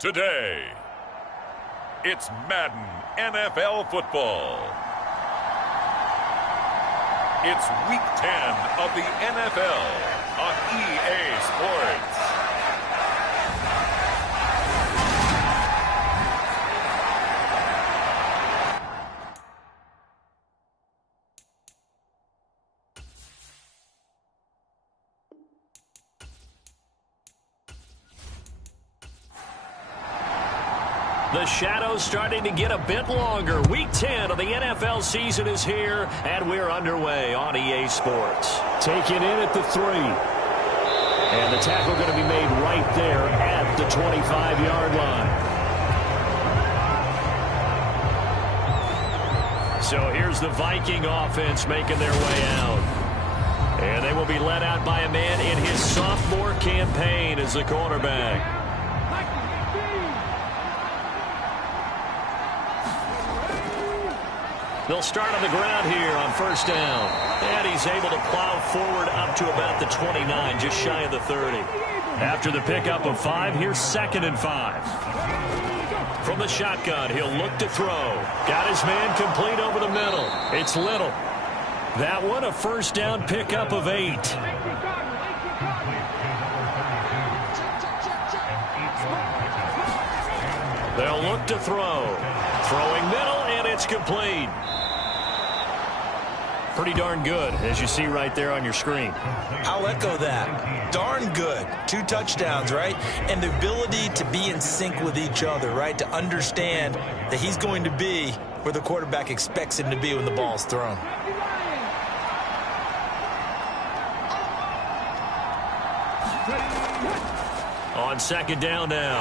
Today, it's Madden NFL football. It's Week 10 of the NFL on EA Sports. The shadow's starting to get a bit longer. Week 10 of the NFL season is here, and we're underway on EA Sports. Taking in at the 3. And the tackle going to be made right there at the 25-yard line. So here's the Viking offense making their way out. And they will be led out by a man in his sophomore campaign as the quarterback. They'll start on the ground here on first down. And he's able to plow forward up to about the 29, just shy of the 30. After the pickup of 5, here's 2nd and 5. From the shotgun, he'll look to throw. Got his man complete over the middle. It's Little. That one, a first down pickup of 8. They'll look to throw. Throwing middle, and it's complete. Pretty darn good, as you see right there on your screen. I'll echo that. Darn good. 2 touchdowns, right? And the ability to be in sync with each other, right? To understand that he's going to be where the quarterback expects him to be when the ball's thrown. On 2nd down now.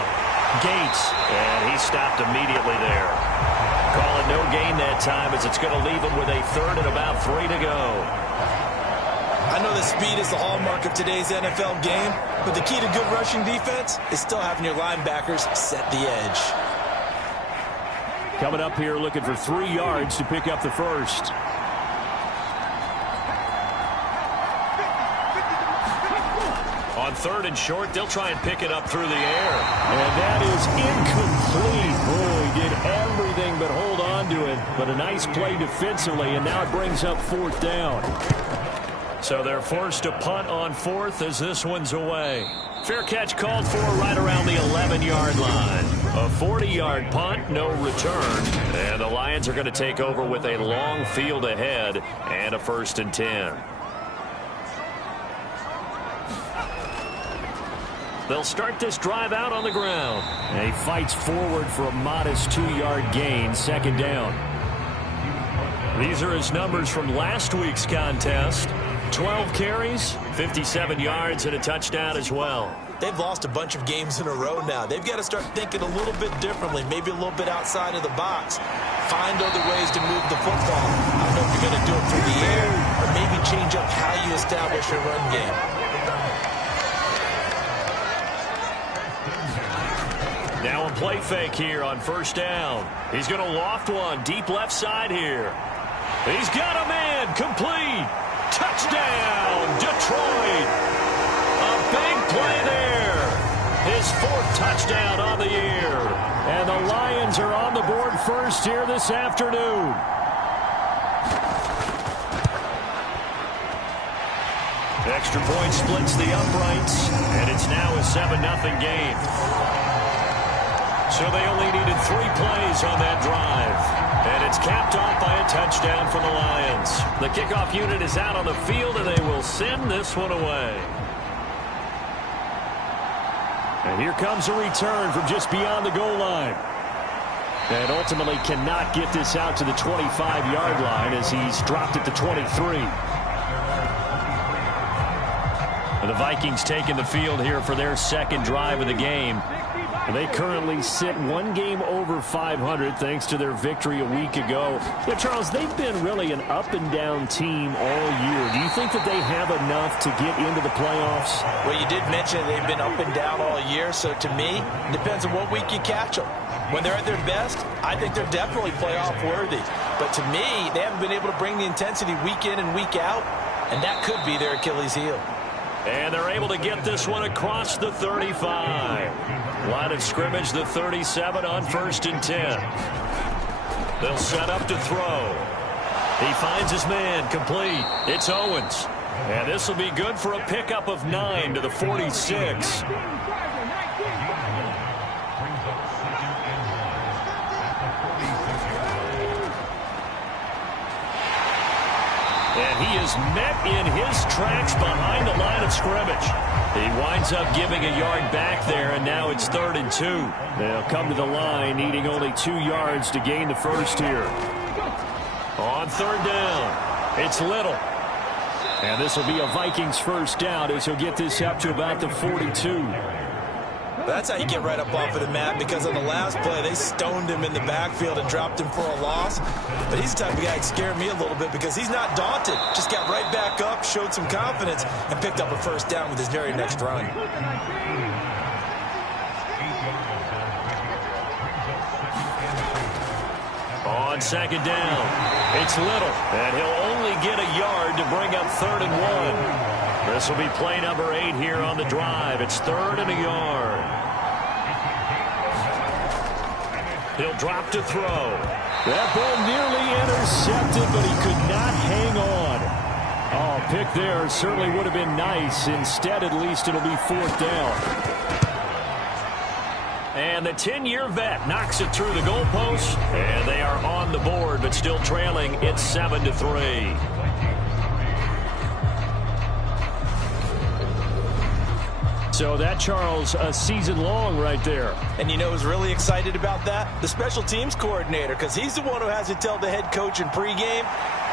Gates, and he stopped immediately there. Call it no gain that time as it's going to leave him with a 3rd and about 3 to go. I know that speed is the hallmark of today's NFL game, but the key to good rushing defense is still having your linebackers set the edge. Coming up here looking for 3 yards to pick up the first. On 3rd and short, they'll try and pick it up through the air. And that is incomplete. Oh, he did everything but hold on to it. But a nice play defensively, and now it brings up 4th down. So they're forced to punt on 4th as this one's away. Fair catch called for right around the 11-yard line. A 40-yard punt, no return. And the Lions are going to take over with a long field ahead and a 1st and 10. They'll start this drive out on the ground. And he fights forward for a modest 2-yard gain, 2nd down. These are his numbers from last week's contest. 12 carries, 57 yards, and a touchdown as well. They've lost a bunch of games in a row now. They've got to start thinking a little bit differently, maybe a little bit outside of the box. Find other ways to move the football. I don't know if you're going to do it through the air or maybe change up how you establish your run game. Now a play fake here on 1st down. He's going to loft one deep left side here. He's got a man complete. Touchdown, Detroit. A big play there. His 4th touchdown on the year. And the Lions are on the board first here this afternoon. Extra point splits the uprights, and it's now a 7-0 game. So they only needed 3 plays on that drive. And it's capped off by a touchdown for the Lions. The kickoff unit is out on the field, and they will send this one away. And here comes a return from just beyond the goal line. And ultimately cannot get this out to the 25-yard line as he's dropped at the 23. And the Vikings taking the field here for their 2nd drive of the game. They currently sit 1 game over 500 thanks to their victory a week ago. Yeah, Charles, they've been really an up-and-down team all year. Do you think that they have enough to get into the playoffs? Well, you did mention they've been up and down all year, so to me, it depends on what week you catch them. When they're at their best, I think they're definitely playoff-worthy. But to me, they haven't been able to bring the intensity week in and week out, and that could be their Achilles heel. And they're able to get this one across the 35. Line of scrimmage, the 37 on 1st and 10. They'll set up to throw. He finds his man, complete. It's Owens. And this will be good for a pickup of 9 to the 46. And he is met in his tracks behind the line of scrimmage. He winds up giving a yard back there, and now it's 3rd and 2. They'll come to the line, needing only 2 yards to gain the first here. On 3rd down, it's Little. And this will be a Vikings first down as he'll get this up to about the 42. That's how you get right up off of the mat, because on the last play, they stoned him in the backfield and dropped him for a loss. But he's the type of guy that scared me a little bit because he's not daunted. Just got right back up, showed some confidence, and picked up a first down with his very next run. On 2nd down, it's Little, and he'll only get a yard to bring up 3rd and 1. This will be play number 8 here on the drive. It's 3rd and a yard. He'll drop to throw. That ball nearly intercepted, but he could not hang on. Oh, pick there certainly would have been nice. Instead, at least it'll be 4th down. And the 10-year vet knocks it through the goalpost, and they are on the board, but still trailing. It's 7-3. So that, Charles, a season long right there. And you know who's really excited about that? The special teams coordinator, because he's the one who has to tell the head coach in pregame,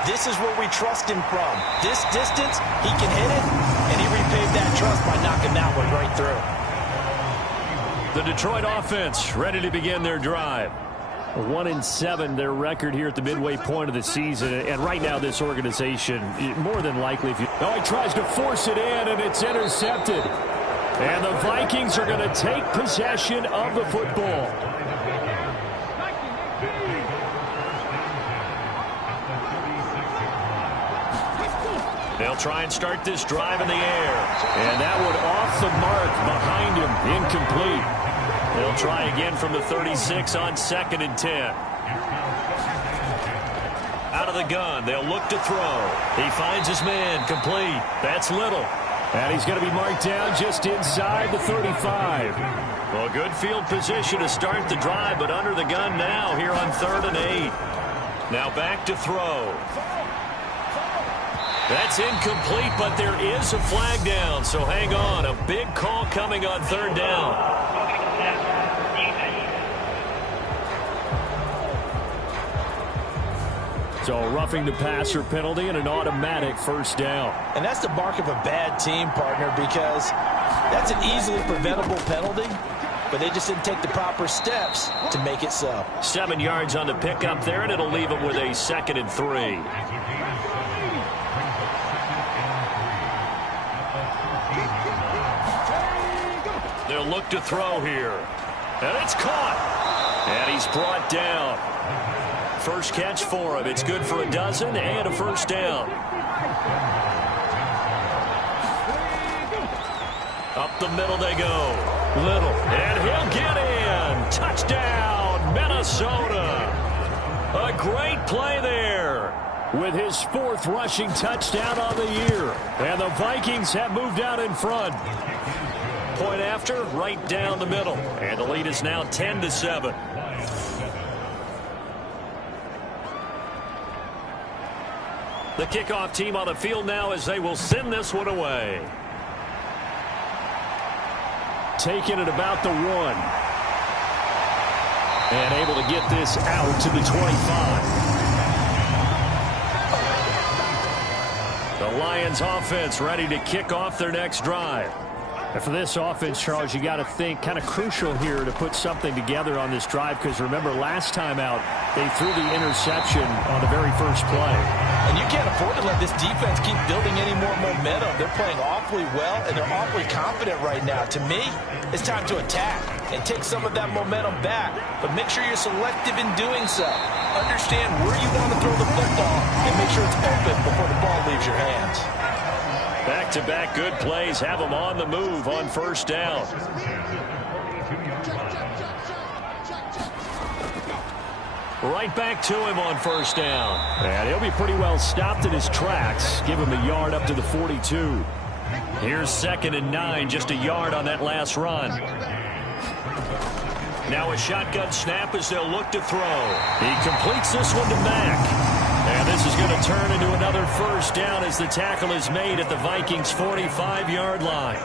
this is where we trust him from. This distance, he can hit it, and he repaid that trust by knocking that one right through. The Detroit offense ready to begin their drive. 1-7, their record here at the midway point of the season. And right now, this organization, more than likely, he tries to force it in, and it's intercepted. And the Vikings are going to take possession of the football. They'll try and start this drive in the air. And that one off the mark behind him, incomplete. They'll try again from the 36 on 2nd and 10. Out of the gun, they'll look to throw. He finds his man, complete. That's Little. And he's going to be marked down just inside the 35. Well, good field position to start the drive, but under the gun now here on 3rd and 8. Now back to throw. That's incomplete, but there is a flag down, so hang on. A big call coming on 3rd down. So roughing the passer penalty and an automatic first down. And that's the mark of a bad team, partner, because that's an easily preventable penalty, but they just didn't take the proper steps to make it so. 7 yards on the pickup there, and it'll leave them with a 2nd and 3. They'll look to throw here. And it's caught. And he's brought down. First catch for him. It's good for a dozen and a first down. Up the middle they go. Little. And he'll get in. Touchdown, Minnesota. A great play there. With his 4th rushing touchdown on the year. And the Vikings have moved out in front. Point after, right down the middle. And the lead is now 10-7. The kickoff team on the field now as they will send this one away. Taking it about the 1. And able to get this out to the 25. The Lions offense ready to kick off their next drive. And for this offense, Charles, you got to think kind of crucial here to put something together on this drive, because remember last time out they threw the interception on the very first play. And you can't afford to let this defense keep building any more momentum. They're playing awfully well, and they're awfully confident right now. To me, it's time to attack and take some of that momentum back, but make sure you're selective in doing so. Understand where you want to throw the football and make sure it's open before the ball leaves your hands. Back Back-to-back good plays have them on the move on first down. Right back to him on first down. And he'll be pretty well stopped in his tracks. Give him a yard up to the 42. Here's 2nd and 9, just a yard on that last run. Now a shotgun snap as they'll look to throw. He completes this one to Mack. And this is going to turn into another first down as the tackle is made at the Vikings' 45-yard line.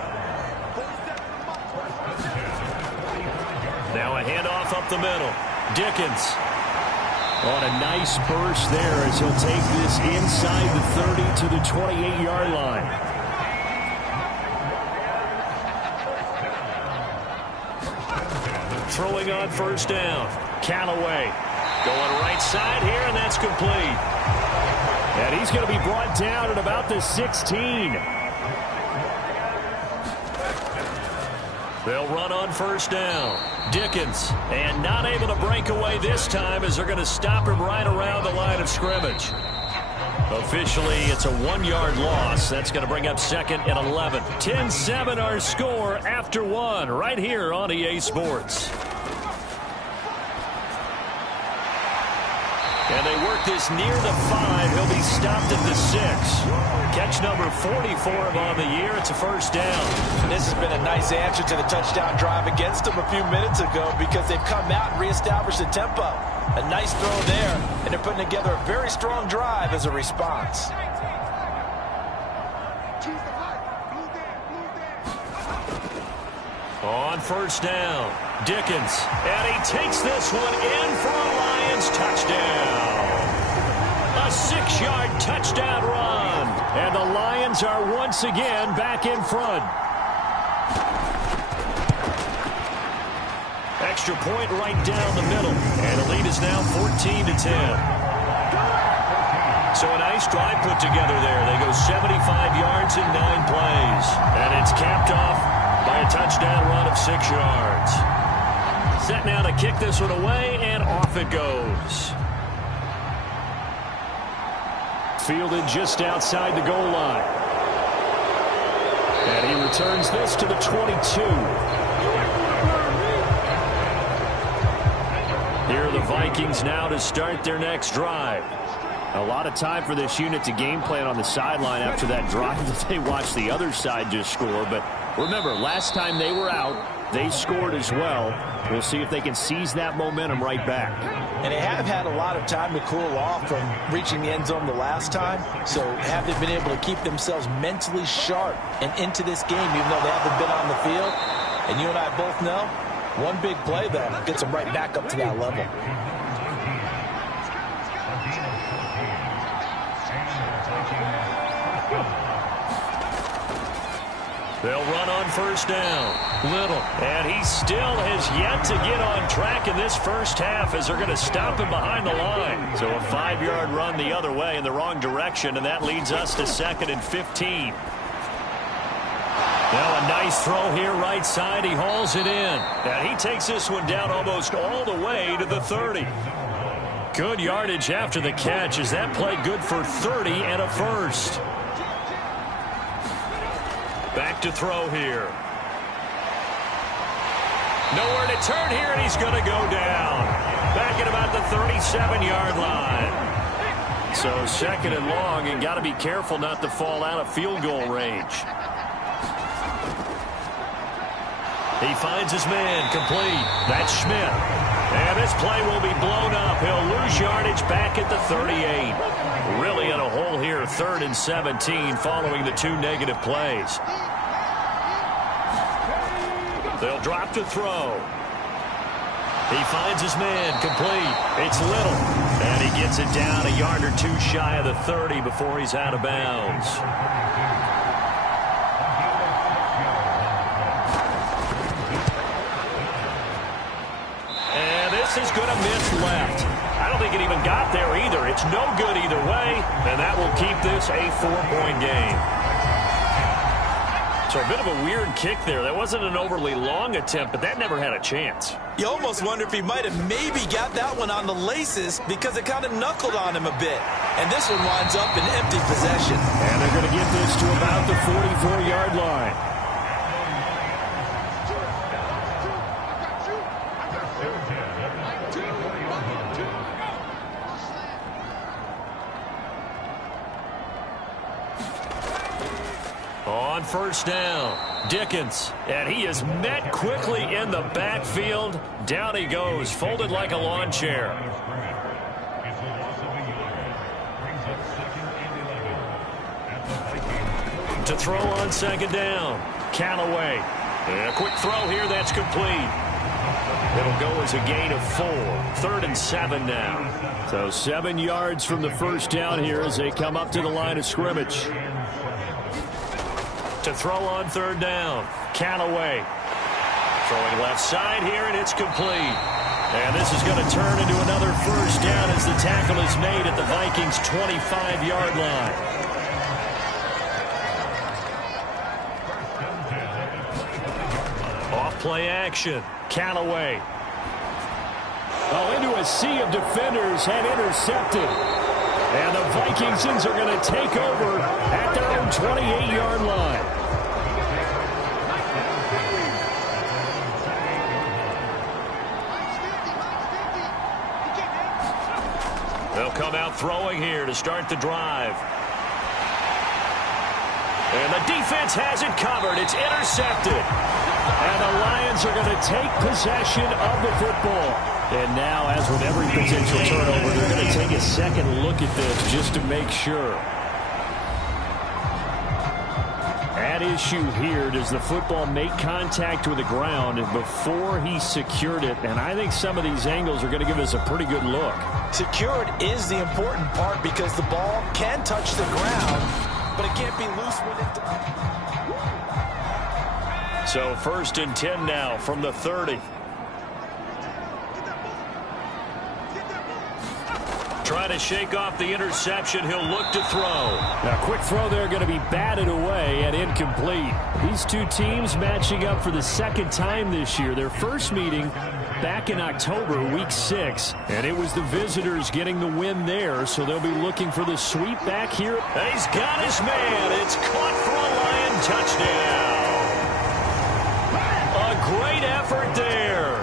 Now a handoff up the middle. Dickens. On a nice burst there as he'll take this inside the 30 to the 28-yard line. Throwing on first down. Callaway going right side here, and that's complete. And he's going to be brought down at about the 16. They'll run on first down. Dickens, and not able to break away this time as they're going to stop him right around the line of scrimmage. Officially, it's a 1-yard loss. That's going to bring up 2nd and 11. 10-7 our score after 1 right here on EA Sports. And they work this near the 5. He'll be stopped at the 6. Catch number 44 on the year. It's a first down. And this has been a nice answer to the touchdown drive against them a few minutes ago because they've come out and reestablished the tempo. A nice throw there, and they're putting together a very strong drive as a response. On first down, Dickens, and he takes this one in for a Lions touchdown. A 6-yard touchdown run, and the Lions are once again back in front. Extra point right down the middle, and the lead is now 14-10. So a nice drive put together there. They go 75 yards in 9 plays, and it's capped off by a touchdown run of 6 yards. Set now to kick this one away, and off it goes. Fielded just outside the goal line. And he returns this to the 22. Here are the Vikings now to start their next drive. A lot of time for this unit to game plan on the sideline after that drive that they watched the other side just score. But remember, last time they were out, they scored as well. We'll see if they can seize that momentum right back. And they have had a lot of time to cool off from reaching the end zone the last time. So have they been able to keep themselves mentally sharp and into this game, even though they haven't been on the field? And you and I both know, one big play, though, gets them right back up to that level. They'll run on first down. Little. And he still has yet to get on track in this first half as they're going to stop him behind the line. So a 5-yard run the other way in the wrong direction, and that leads us to 2nd and 15. Now a nice throw here right side. He hauls it in. And he takes this one down almost all the way to the 30. Good yardage after the catch. Is that play good for 30 and a first? Back to throw here. Nowhere to turn here, and he's going to go down. Back at about the 37-yard line. So 2nd and long, and got to be careful not to fall out of field goal range. He finds his man, complete. That's Schmidt. And this play will be blown up. He'll lose yardage back at the 38. Really in a hole here, 3rd and 17 following the 2 negative plays. They'll drop to throw. He finds his man, complete. It's Little. And he gets it down a yard or 2 shy of the 30 before he's out of bounds. This is going to miss left. I don't think it even got there either. It's no good either way, and that will keep this a 4-point game. So a bit of a weird kick there. That wasn't an overly long attempt, but that never had a chance. You almost wonder if he might have maybe got that one on the laces because it kind of knuckled on him a bit. And this one winds up in empty possession. And they're going to give this to about the 44-yard line. On first down, Dickens, and he is met quickly in the backfield. Down he goes, folded like a lawn chair. To throw on second down, Callaway. And a quick throw here, that's complete. It'll go as a gain of 4. 3rd and 7 now. So 7 yards from the first down here as they come up to the line of scrimmage. To throw on third down, Callaway. Throwing left side here, and it's complete. And this is going to turn into another first down as the tackle is made at the Vikings' 25-yard line. Off play action, Callaway. Oh, into a sea of defenders and intercepted. And the Vikingsons are going to take over at their own 28-yard line. They'll come out throwing here to start the drive. And the defense has it covered. It's intercepted. And the Lions are going to take possession of the football. And now, as with every potential turnover, they're going to take a second look at this just to make sure. At issue here, does the football make contact with the ground before he secured it? And I think some of these angles are going to give us a pretty good look. Secured is the important part because the ball can touch the ground, but it can't be loose when it does. So 1st and 10 now from the 30. Trying to shake off the interception. He'll look to throw. Now, quick throw there going to be batted away and incomplete. These two teams matching up for the second time this year. Their first meeting back in October, week 6. And it was the visitors getting the win there, so they'll be looking for the sweep back here. And he's got his man. It's caught for a Lion touchdown. A great effort there.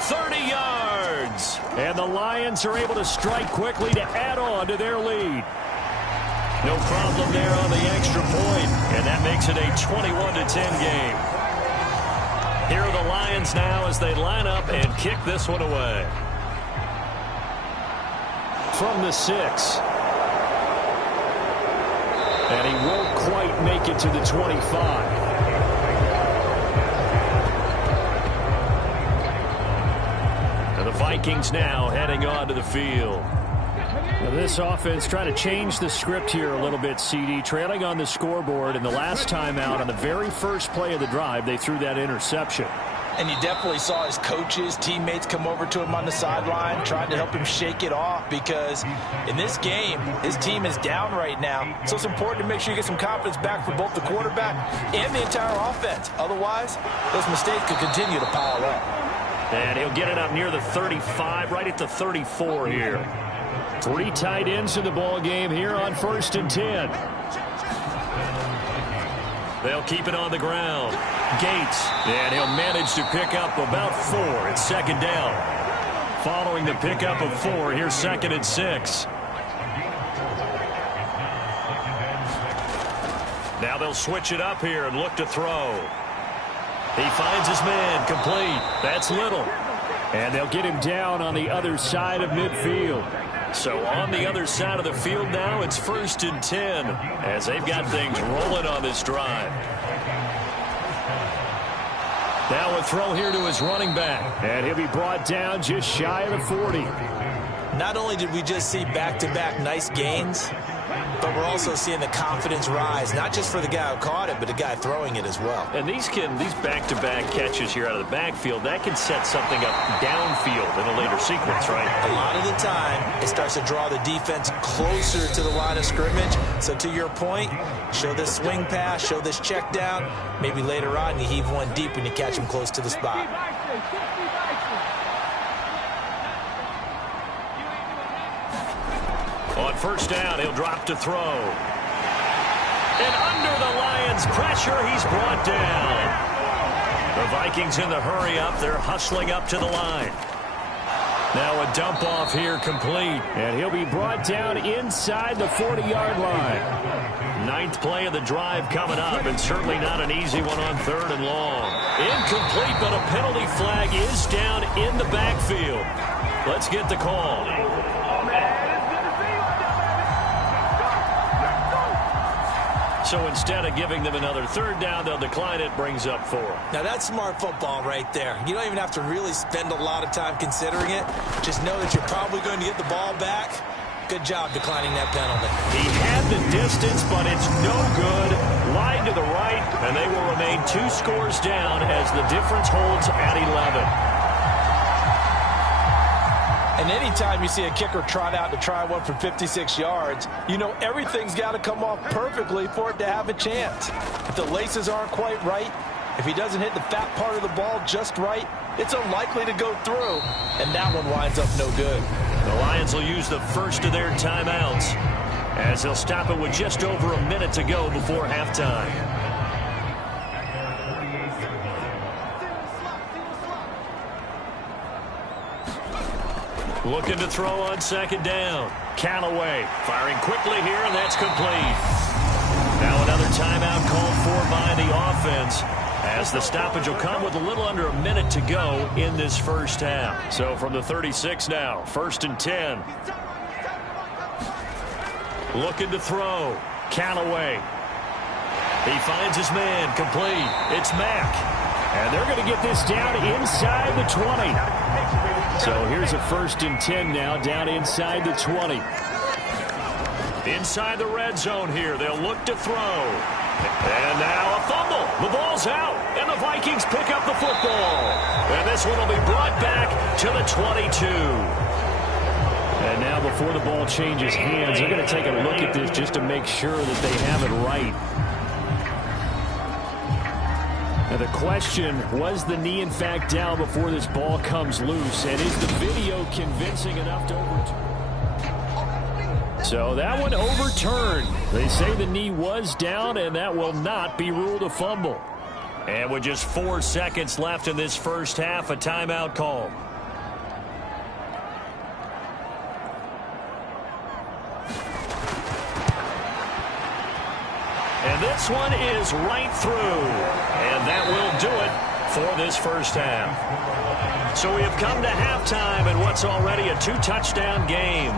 30 yards. And the Lions are able to strike quickly to add on to their lead. No problem there on the extra point. And that makes it a 21-10 game. Here are the Lions now as they line up and kick this one away. From the 6. And he won't quite make it to the 25. The Vikings now heading onto the field. Now this offense trying to change the script here a little bit, CD. Trailing on the scoreboard, and the last time out on the very first play of the drive, they threw that interception. And you definitely saw his coaches, teammates come over to him on the sideline, trying to help him shake it off because in this game, his team is down right now. So it's important to make sure you get some confidence back for both the quarterback and the entire offense. Otherwise, those mistakes could continue to pile up. And he'll get it up near the 35, right at the 34 here. 3 tight ends in the ball game here on 1st and 10. They'll keep it on the ground. Gates, and he'll manage to pick up about 4. It's 2nd down. Following the pickup of 4, here's 2nd and 6. Now they'll switch it up here and look to throw. He finds his man, complete. That's Little. And they'll get him down on the other side of midfield. So on the other side of the field now, it's 1st and 10 as they've got things rolling on this drive. Now a throw here to his running back. And he'll be brought down just shy of the 40. Not only did we just see back-to-back nice gains, but we're also seeing the confidence rise, not just for the guy who caught it, but the guy throwing it as well. And these back-to-back catches here out of the backfield, that can set something up downfield in a later sequence, right? A lot of the time, it starts to draw the defense closer to the line of scrimmage. So to your point, show this swing pass, show this check down. Maybe later on, you heave one deep when you catch him close to the spot. On 1st down, he'll drop to throw. And Lions pressure. He's brought down. The Vikings in the hurry up. They're hustling up to the line. Now a dump off here complete. And he'll be brought down inside the 40-yard line. Ninth play of the drive coming up, and certainly not an easy one on 3rd and long. Incomplete, but a penalty flag is down in the backfield. Let's get the call. So instead of giving them another 3rd down, they'll decline it. Brings up 4. Now that's smart football right there. You don't even have to really spend a lot of time considering it. Just know that you're probably going to get the ball back. Good job declining that penalty. He had the distance, but it's no good. Wide to the right, and they will remain 2 scores down as the difference holds at 11. And anytime you see a kicker trot out to try one from 56 yards, you know everything's got to come off perfectly for it to have a chance. If the laces aren't quite right, if he doesn't hit the fat part of the ball just right, it's unlikely to go through, and that one winds up no good. The Lions will use the first of their timeouts as they'll stop it with just over a minute to go before halftime. Looking to throw on 2nd down. Callaway firing quickly here, and that's complete. Now another timeout called for by the offense, as the stoppage will come with a little under a minute to go in this first half. So from the 36 now, 1st and 10. Looking to throw. Callaway. He finds his man. Complete. It's Mack. And they're going to get this down inside the 20. So here's a 1st and 10 now, down inside the 20. Inside the red zone here. They'll look to throw. And now a fumble. The ball's out, and the Vikings pick up the football. And this one will be brought back to the 22. And now before the ball changes hands, they're going to take a look at this just to make sure that they have it right. Now the question, was the knee in fact down before this ball comes loose? And is the video convincing enough to overturn? So that one overturned. They say the knee was down, and that will not be ruled a fumble. And with just 4 seconds left in this first half, a timeout call. And this one is right through. And that will do it for this first half. So we have come to halftime in what's already a 2-touchdown game.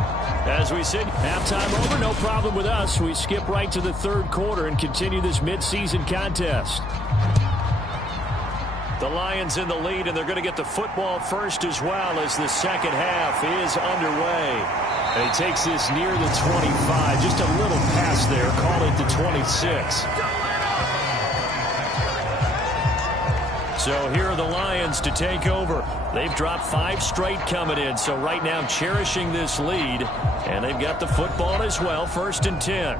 As we said, halftime over, no problem with us. We skip right to the 3rd quarter and continue this midseason contest. The Lions in the lead, and they're going to get the football first as well as the second half is underway. And he takes this near the 25. Just a little pass there. Call it the 26. So here are the Lions to take over. They've dropped 5 straight coming in. So right now cherishing this lead. And they've got the football as well. 1st and 10.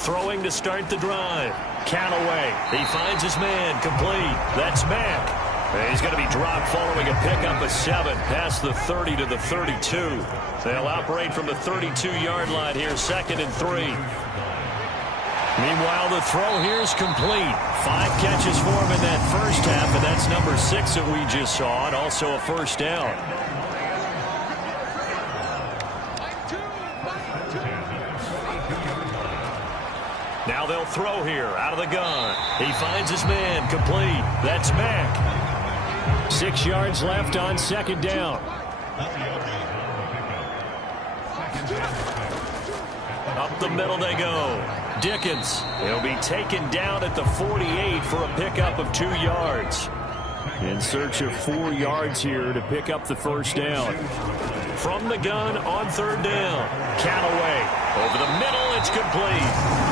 Throwing to start the drive. Callaway. He finds his man. Complete. That's Mack. He's going to be dropped following a pickup of 7 past the 30 to the 32. They'll operate from the 32-yard line here, 2nd and 3. Meanwhile, the throw here is complete. 5 catches for him in that first half, and that's number 6 that we just saw, and also a first down. Now they'll throw here out of the gun. He finds his man. Complete. That's Mack. 6 yards left on 2nd down. Up the middle they go. Dickens. He'll be taken down at the 48 for a pickup of 2 yards. In search of 4 yards here to pick up the first down. From the gun on 3rd down. Callaway. Over the middle, it's complete.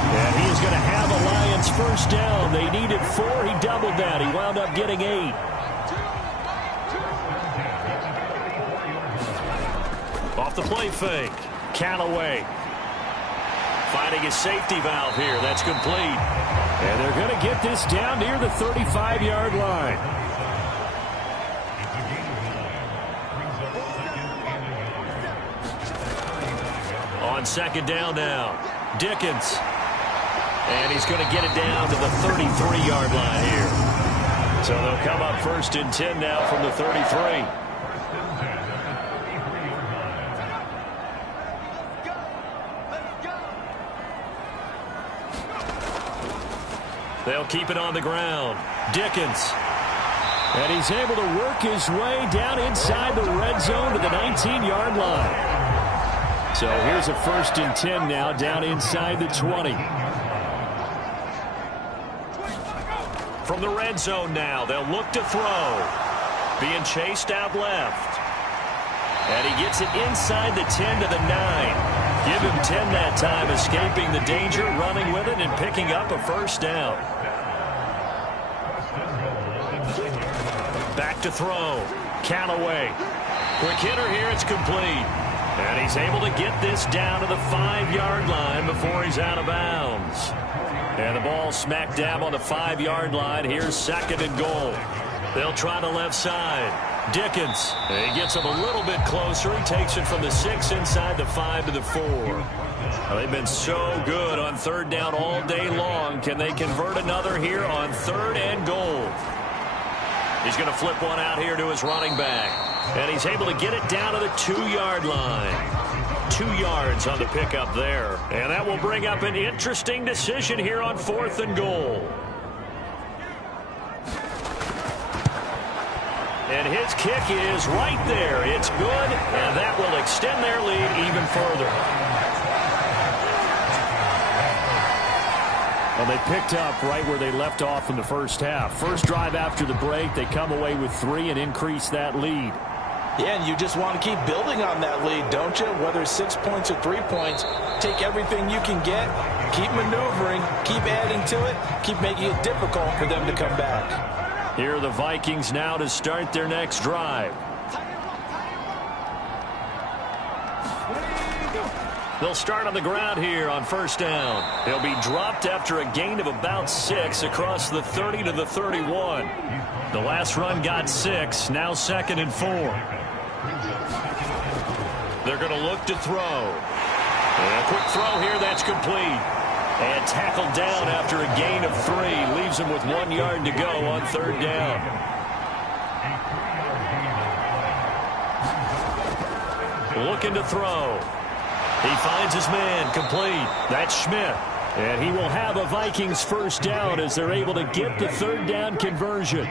And he is going to have a Lions first down. They needed 4. He doubled that. He wound up getting 8. Off the play fake. Callaway. Finding his safety valve here. That's complete. And they're going to get this down near the 35-yard line. On second down now, Dickens. And he's going to get it down to the 33-yard line here. So they'll come up 1st and 10 now from the 33. They'll keep it on the ground. Dickens. And he's able to work his way down inside the red zone to the 19-yard line. So here's a 1st and 10 now down inside the 20. From the red zone now, they'll look to throw. Being chased out left. And he gets it inside the 10 to the 9. Give him 10 that time, escaping the danger, running with it, and picking up a 1st down. Back to throw. Callaway. Quick hitter here. It's complete. And he's able to get this down to the 5-yard line before he's out of bounds. And the ball smack dab on the 5-yard line. Here's 2nd and goal. They'll try the left side. Dickens. And he gets him a little bit closer. He takes it from the 6 inside the 5 to the 4. Well, they've been so good on 3rd down all day long. Can they convert another here on 3rd and goal? He's going to flip one out here to his running back. And he's able to get it down to the 2-yard line. 2 yards on the pickup there. And that will bring up an interesting decision here on 4th and goal. And his kick is right there. It's good, and that will extend their lead even further. Well, they picked up right where they left off in the first half. First drive after the break, they come away with 3 and increase that lead. Yeah, and you just want to keep building on that lead, don't you? Whether it's 6 points or 3 points, take everything you can get, keep maneuvering, keep adding to it, keep making it difficult for them to come back. Here are the Vikings now to start their next drive. They'll start on the ground here on 1st down. They'll be dropped after a gain of about 6 across the 30 to the 31. The last run got 6, now 2nd and 4. They're going to look to throw. And a quick throw here, that's complete. And tackled down after a gain of 3. Leaves him with 1 yard to go on 3rd down. Looking to throw. He finds his man, complete. That's Schmidt. And he will have a Vikings 1st down as they're able to get the 3rd down conversion.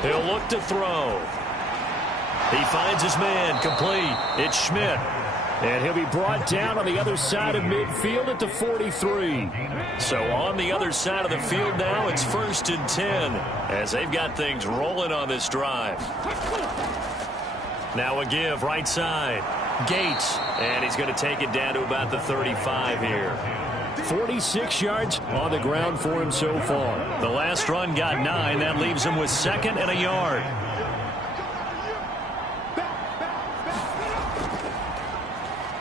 He'll look to throw. He finds his man, complete. It's Schmidt. And he'll be brought down on the other side of midfield at the 43. So on the other side of the field now, it's 1st and 10 as they've got things rolling on this drive. Now a give right side. Gates. And he's going to take it down to about the 35 here. 46 yards on the ground for him so far. The last run got 9. That leaves him with 2nd and a yard.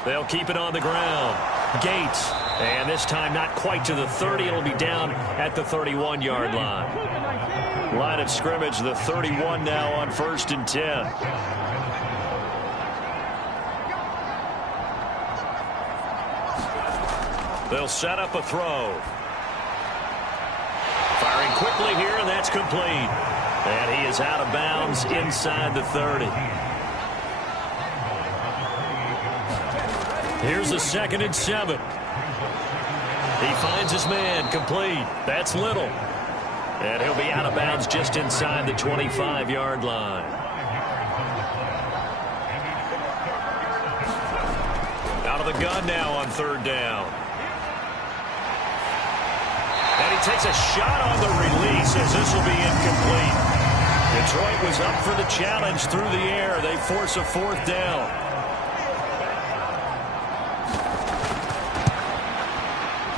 They'll keep it on the ground. Gates. And this time not quite to the 30. It'll be down at the 31-yard line. Line of scrimmage, the 31 now on 1st and 10. They'll set up a throw. Firing quickly here, and that's complete. And he is out of bounds inside the 30. Here's a 2nd and 7. He finds his man, complete. That's Little. And he'll be out of bounds just inside the 25-yard line. Out of the gun now on 3rd down. And he takes a shot on the release as this will be incomplete. Detroit was up for the challenge through the air. They force a 4th down.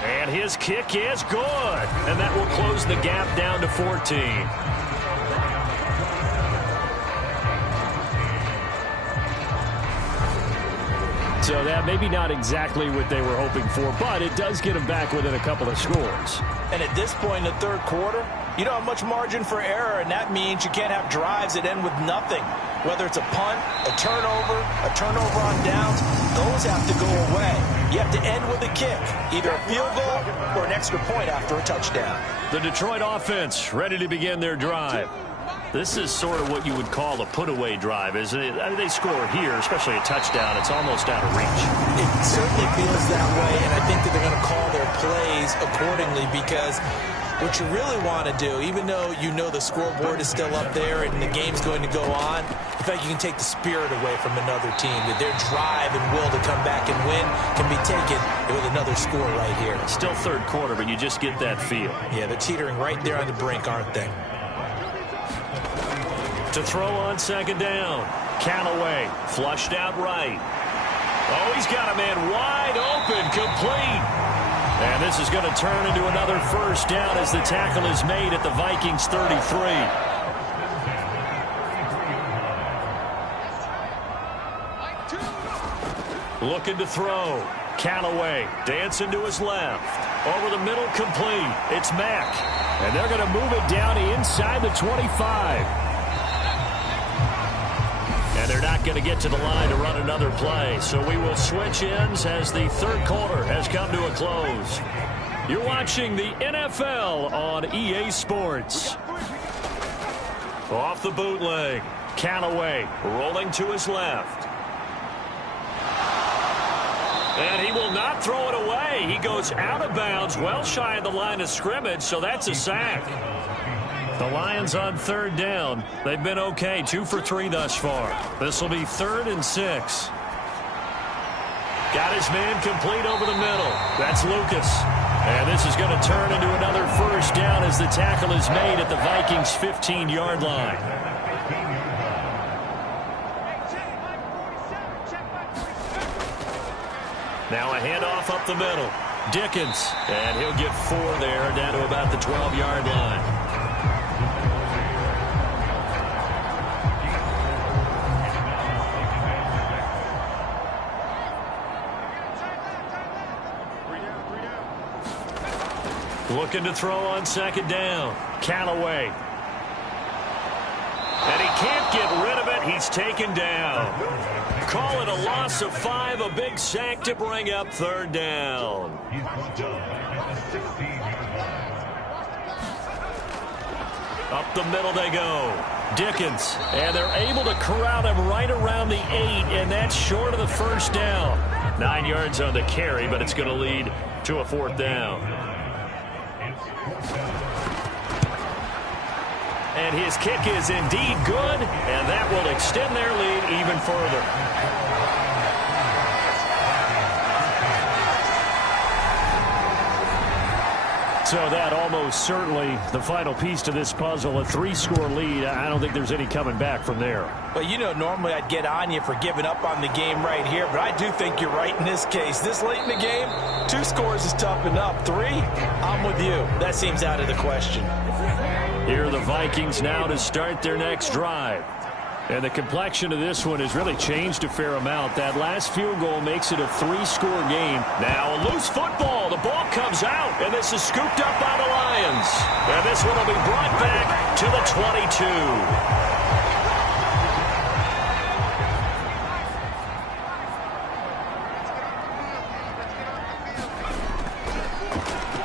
And his kick is good. And that will close the gap down to 14. So that maybe not exactly what they were hoping for, but it does get them back within a couple of scores. And at this point in the 3rd quarter, You don't have much margin for error, and that means you can't have drives that end with nothing. Whether it's a punt, a turnover on downs, those have to go away. You have to end with a kick, either a field goal or an extra point after a touchdown. The Detroit offense ready to begin their drive. This is sort of what you would call a put-away drive, isn't it? I mean, they score here, especially a touchdown. It's almost out of reach. It certainly feels that way, and I think that they're going to call their plays accordingly because what you really want to do, even though you know the scoreboard is still up there and the game's going to go on, in fact, you can take the spirit away from another team. That their drive and will to come back and win can be taken with another score right here. Still third quarter, but you just get that feel. Yeah, they're teetering right there on the brink, aren't they? To throw on second down. Callaway flushed out right. Oh, he's got a man wide open, complete. And this is going to turn into another first down as the tackle is made at the Vikings 33. Looking to throw. Callaway dancing to his left. Over the middle, complete. It's Mack. And they're going to move it down inside the 25. And they're not going to get to the line to run another play. So we will switch ends as the third quarter has come to a close. You're watching the NFL on EA Sports. Off the bootleg. Callaway rolling to his left. And he will not throw it away. He goes out of bounds, well shy of the line of scrimmage, so that's a sack. The Lions on third down. They've been okay, 2 for 3 thus far. This will be 3rd and 6. Got his man complete over the middle. That's Lucas. And this is going to turn into another first down as the tackle is made at the Vikings' 15-yard line. Now a handoff up the middle. Dickens. And he'll get 4 there, down to about the 12-yard line. Looking to throw on second down. Callaway. And he can't get rid of it. He's taken down. Call it a loss of 5, a big sack to bring up third down. Up the middle they go. Dickens. And they're able to corral him right around the 8, and that's short of the first down. 9 yards on the carry, but it's going to lead to a 4th down. And his kick is indeed good, and that will extend their lead even further. So that almost certainly the final piece to this puzzle, a 3-score lead. I don't think there's any coming back from there. Well, you know, normally I'd get on you for giving up on the game right here, but I do think you're right in this case. This late in the game, 2 scores is tough enough. 3, I'm with you. That seems out of the question. Here are the Vikings now to start their next drive. And the complexion of this one has really changed a fair amount. That last field goal makes it a 3-score game. Now a loose football. The ball comes out, and this is scooped up by the Lions. And this one will be brought back to the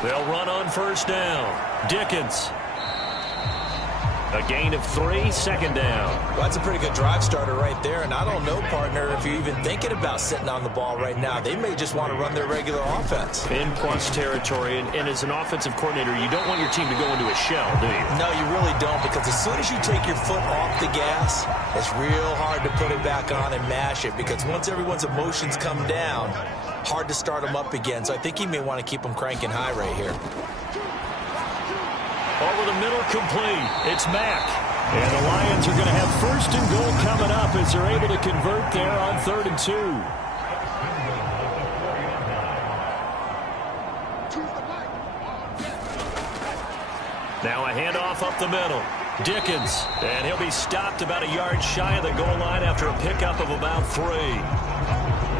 22. They'll run on first down. Dickens. A gain of 3, second down. Well, that's a pretty good drive starter right there, and I don't know, partner, if you're even thinking about sitting on the ball right now. They may just want to run their regular offense. In plus territory, and as an offensive coordinator, you don't want your team to go into a shell, do you? No, you really don't, because as soon as you take your foot off the gas, it's real hard to put it back on and mash it, because once everyone's emotions come down, hard to start them up again. So I think he may want to keep them cranking high right here. Over the middle, complete. It's Mack. And the Lions are going to have 1st and goal coming up as they're able to convert there on 3rd and 2. Now a handoff up the middle. Dickens. And he'll be stopped about a yard shy of the goal line after a pickup of about 3.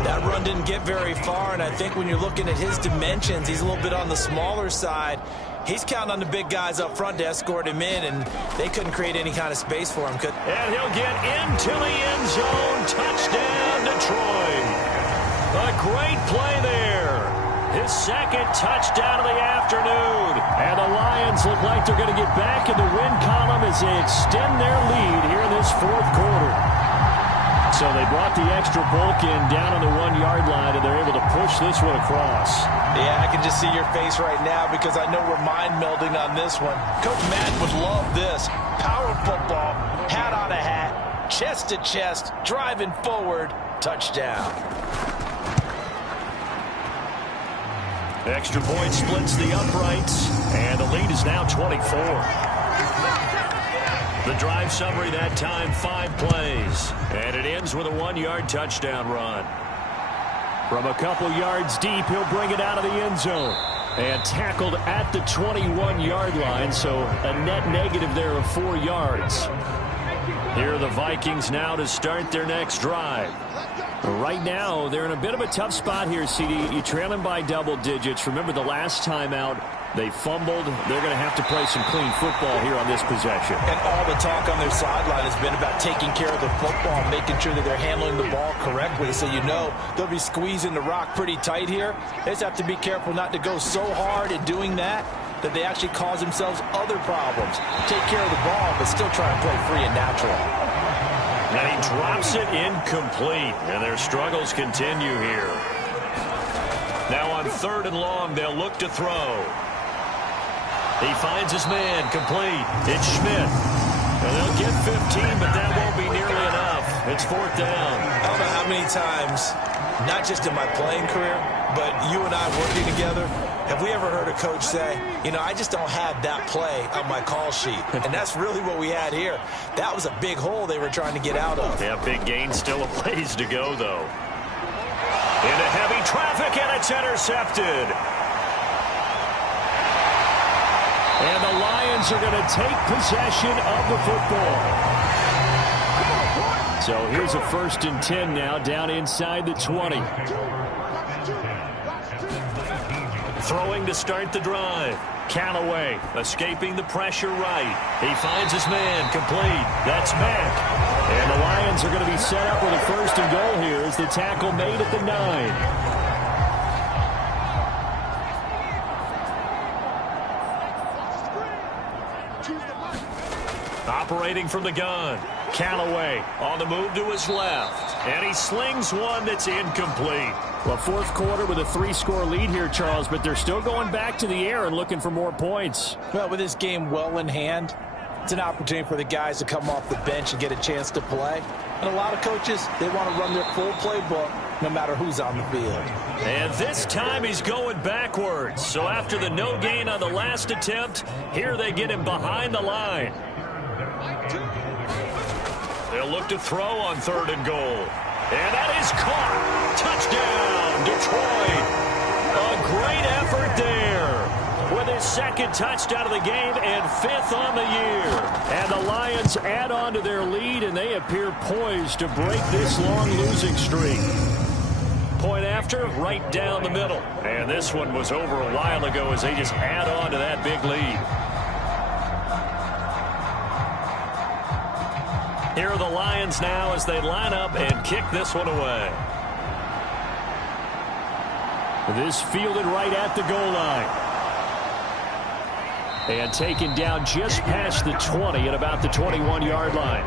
That run didn't get very far, and I think when you're looking at his dimensions, he's a little bit on the smaller side. He's counting on the big guys up front to escort him in, and they couldn't create any kind of space for him. And he'll get into the end zone. Touchdown, Detroit. A great play there. His second touchdown of the afternoon. And the Lions look like they're going to get back in the win column as they extend their lead here in this fourth quarter. So they brought the extra bulk in down on the 1 yard line, and they're able to push this one across. Yeah, I can just see your face right now because I know we're mind melding on this one. Coach Madden would love this. Power football, hat on a hat, chest to chest, driving forward, touchdown. Extra point splits the uprights, and the lead is now 24. The drive summary that time, 5 plays. And it ends with a 1 yard touchdown run. From a couple yards deep, he'll bring it out of the end zone. And tackled at the 21 yard line, so a net negative there of 4 yards. Here are the Vikings now to start their next drive. Right now, they're in a bit of a tough spot here, CD. You trail them by double digits. Remember the last time out, they fumbled. They're going to have to play some clean football here on this possession. And all the talk on their sideline has been about taking care of the football, making sure that they're handling the ball correctly. So you know they'll be squeezing the rock pretty tight here. They just have to be careful not to go so hard in doing that they actually cause themselves other problems. Take care of the ball, but still try to play free and natural. And he drops it incomplete, and their struggles continue here. Now on 3rd and long, they'll look to throw. He finds his man, complete. It's Schmidt. And they'll get 15, but that won't be nearly enough. It's 4th down. I don't know how many times, not just in my playing career, but you and I working together, have we ever heard a coach say, you know, I just don't have that play on my call sheet. And that's really what we had here. That was a big hole they were trying to get out of. Yeah, big gain, still a ways to go, though. Into heavy traffic, and it's intercepted. And the Lions are going to take possession of the football. So here's a 1st and 10 now, down inside the 20. Throwing to start the drive. Callaway escaping the pressure right. He finds his man, complete. That's Mack. And the Lions are going to be set up with a 1st and goal here as the tackle made at the 9. Operating from the gun. Callaway on the move to his left. And he slings one that's incomplete. Well, 4th quarter with a 3-score lead here, Charles, but they're still going back to the air and looking for more points. Well, with this game well in hand, it's an opportunity for the guys to come off the bench and get a chance to play. And a lot of coaches, they want to run their full playbook no matter who's on the field. And this time he's going backwards. So after the no gain on the last attempt, here they get him behind the line. They'll look to throw on 3rd and goal. And that is caught. Touchdown, Detroit. A great effort there with his 2nd touchdown of the game and 5th on the year. And the Lions add on to their lead, and they appear poised to break this long losing streak. Point after, right down the middle. And this one was over a while ago as they just add on to that big lead. Here are the Lions now as they line up and kick this one away. This fielded right at the goal line. And taken down just past the 20 at about the 21-yard line.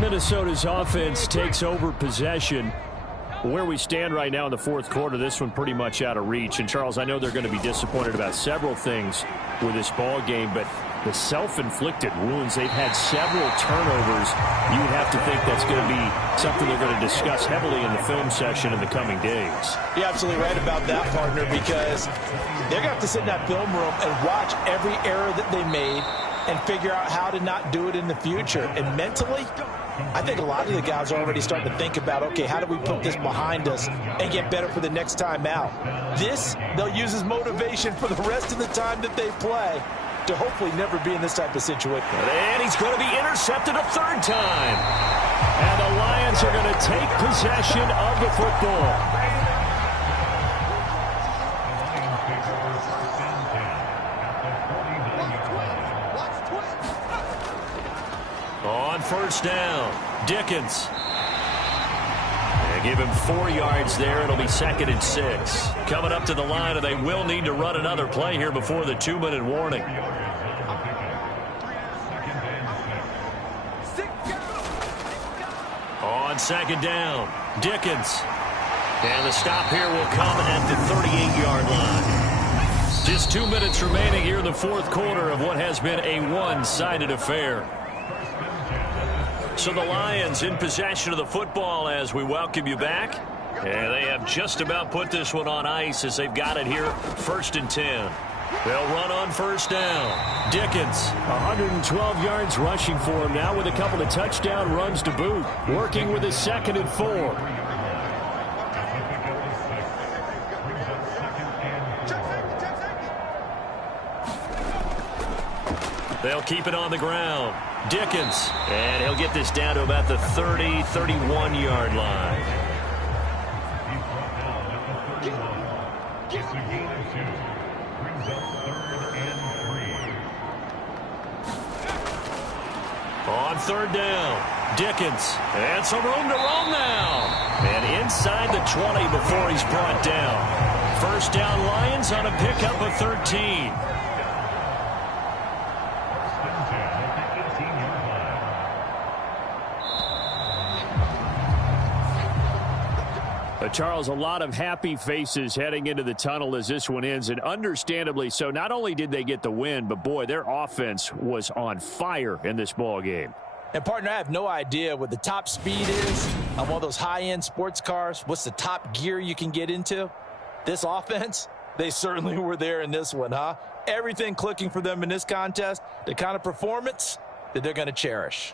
Minnesota's offense takes over possession. Where we stand right now in the 4th quarter, this one pretty much out of reach. And, Charles, I know they're going to be disappointed about several things with this ball game, but the self-inflicted wounds, they've had several turnovers. You would have to think that's going to be something they're going to discuss heavily in the film session in the coming days. You're absolutely right about that, partner, because they're going to have to sit in that film room and watch every error that they made and figure out how to not do it in the future. And mentally, I think a lot of the guys are already starting to think about, okay, how do we put this behind us and get better for the next time out? This, they'll use as motivation for the rest of the time that they play. to hopefully never be in this type of situation. And he's going to be intercepted a third time. And the Lions are going to take possession of the football. On first down, Dickens. They give him 4 yards there. It'll be 2nd and 6. Coming up to the line, and they will need to run another play here before the 2-minute warning. On 2nd down, Dickens. And the stop here will come at the 38-yard line. Just 2 minutes remaining here in the fourth quarter of what has been a one-sided affair. So the Lions in possession of the football as we welcome you back. And they have just about put this one on ice as they've got it here, 1st and 10. They'll run on first down. Dickens, 112 yards rushing for him now with a couple of touchdown runs to boot. Working with his 2nd and 4. They'll keep it on the ground. Dickens, and he'll get this down to about the 30, 31-yard line. On 3rd down, Dickens, and some room to roam now. And inside the 20 before he's brought down. First down Lions on a pickup of 13. Charles, a lot of happy faces heading into the tunnel as this one ends, and understandably so. Not only did they get the win, but, boy, their offense was on fire in this ball game. And, partner, I have no idea what the top speed is on one of those high-end sports cars. What's the top gear you can get into? This offense, they certainly were there in this one, huh? Everything clicking for them in this contest, the kind of performance that they're going to cherish.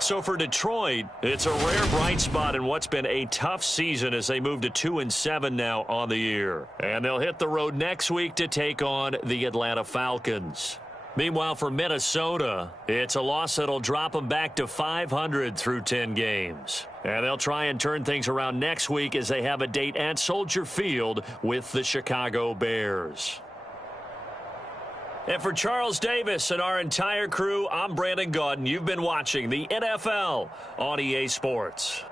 So for Detroit, it's a rare bright spot in what's been a tough season as they move to 2-7 now on the year. And they'll hit the road next week to take on the Atlanta Falcons. Meanwhile, for Minnesota, it's a loss that'll drop them back to 500 through 10 games. And they'll try and turn things around next week as they have a date at Soldier Field with the Chicago Bears. And for Charles Davis and our entire crew, I'm Brandon Gaudin. You've been watching the NFL on EA Sports.